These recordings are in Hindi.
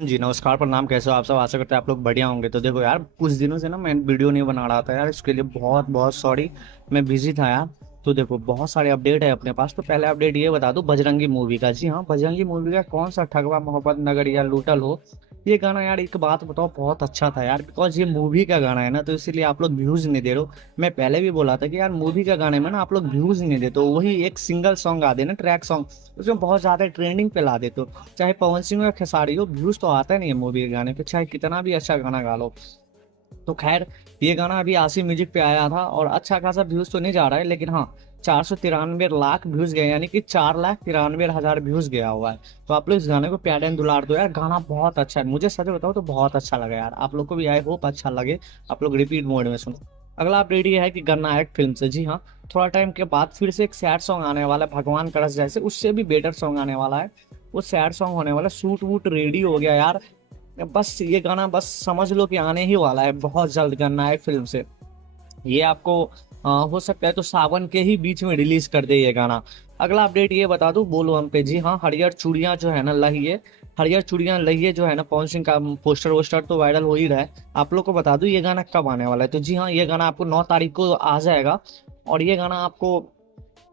जी नमस्कार, प्रणाम। कैसे हो आप सब? आशा करते हैं आप लोग बढ़िया होंगे। तो देखो यार, कुछ दिनों से ना मैं वीडियो नहीं बना रहा था यार, इसके लिए बहुत बहुत सॉरी। मैं बिजी था यार। तो देखो, बहुत सारे अपडेट है अपने पास। तो पहले अपडेट ये बता दूं बजरंगी मूवी का। जी हाँ, बजरंगी मूवी का कौन सा ठगवा मोहब्बत नगर या लूटल हो, ये गाना यार एक बात बताओ बहुत अच्छा था यार। बिकॉज ये मूवी का गाना है ना, तो इसीलिए आप लोग व्यूज नहीं दे रहे हो। मैं पहले भी बोला था कि यार मूवी का गाने में ना आप लोग व्यूज नहीं देते हो, वही एक सिंगल सॉन्ग आ देना, ट्रैक सॉन्ग, उसमें बहुत ज्यादा ट्रेंडिंग पे ला देते हो। चाहे पवन सिंह या खेसारी हो, व्यूज तो आता नहीं है मूवी के गाने पे, चाहे कितना भी अच्छा गाना गा लो। तो खैर, ये गाना अभी आशी म्यूजिक पे आया था और अच्छा खासा व्यूज तो नहीं जा रहा है, लेकिन हाँ, 493 लाख व्यूज गए, यानी कि 4,93,000 व्यूज गया हुआ है। तो आप लोग इस गाने को प्यार एंड दुलार दो यार, गाना बहुत अच्छा है। मुझे सच बताओ तो बहुत अच्छा लगा यार, आप लोग को भी आई होप अच्छा लगे। आप लोग रिपीट मोड में सुनो। अगला अपडेट ये है कि गन्ना एक फिल्म से, जी हाँ, थोड़ा टाइम के बाद फिर से एक सैड सॉन्ग आने वाला है, भगवान करस जैसे, उससे भी बेटर सॉन्ग आने वाला है। वो सैड सॉन्ग होने वाला, शूट वूट रेडी हो गया यार। बस ये गाना बस समझ लो कि आने ही वाला है बहुत जल्द गन्ना एक फिल्म से। ये आपको हो सकता है तो सावन के ही बीच में रिलीज कर दे ये गाना। अगला अपडेट ये बता दूं, बोलो हम पे। जी हाँ, हरियर चूड़ियां जो है ना लहिए, हरियर चूड़ियां लहिए जो है ना, पवन सिंह का पोस्टर वोस्टर तो वायरल हो ही रहा है। आप लोग को बता दूं ये गाना कब आने वाला है। तो जी हाँ, ये गाना आपको 9 तारीख को आ जाएगा। और ये गाना आपको,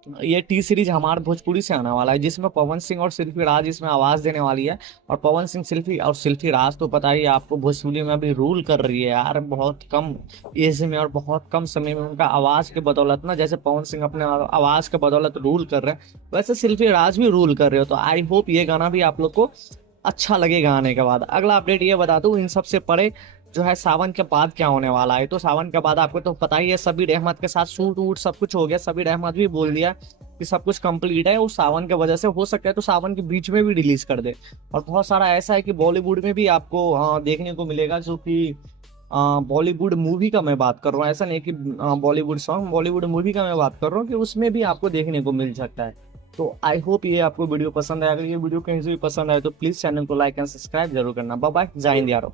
ये टी सीरीज हमारे भोजपुरी से आने वाला है, जिसमें पवन सिंह और सिल्फी राज इसमें आवाज देने वाली है। और पवन सिंह, सिल्फी और सिल्फी राज तो पता ही है आपको, भोजपुरी में अभी रूल कर रही है यार, बहुत कम एज में और बहुत कम समय में उनका आवाज के बदौलत ना, जैसे पवन सिंह अपने आवाज के बदौलत रूल कर रहे हैं, वैसे सिल्फी राज भी रूल कर रहे हो। तो आई होप ये गाना भी आप लोग को अच्छा लगेगा आने के बाद। अगला अपडेट ये बता दूं, इन सबसे परे जो है सावन के बाद क्या होने वाला है। तो सावन के बाद आपको तो पता ही है, सबीर अहमद के साथ शूट वूट सब कुछ हो गया, सबीर अहमद भी बोल दिया कि सब कुछ कंप्लीट है। वो सावन के वजह से हो सकता है तो सावन के बीच में भी रिलीज कर दे। और बहुत सारा ऐसा है कि बॉलीवुड में भी आपको देखने को मिलेगा, जो कि बॉलीवुड मूवी का मैं बात कर रहा हूँ, ऐसा नहीं कि बॉलीवुड सॉन्ग, बॉलीवुड मूवी का मैं बात कर रहा हूँ कि उसमें भी आपको देखने को मिल सकता है। तो आई होप ये आपको वीडियो पसंद है। अगर ये वीडियो कहीं से भी पसंद आए तो प्लीज चैनल को लाइक एंड सब्सक्राइब जरूर करना। बाय बाय, जय हिंद यारो।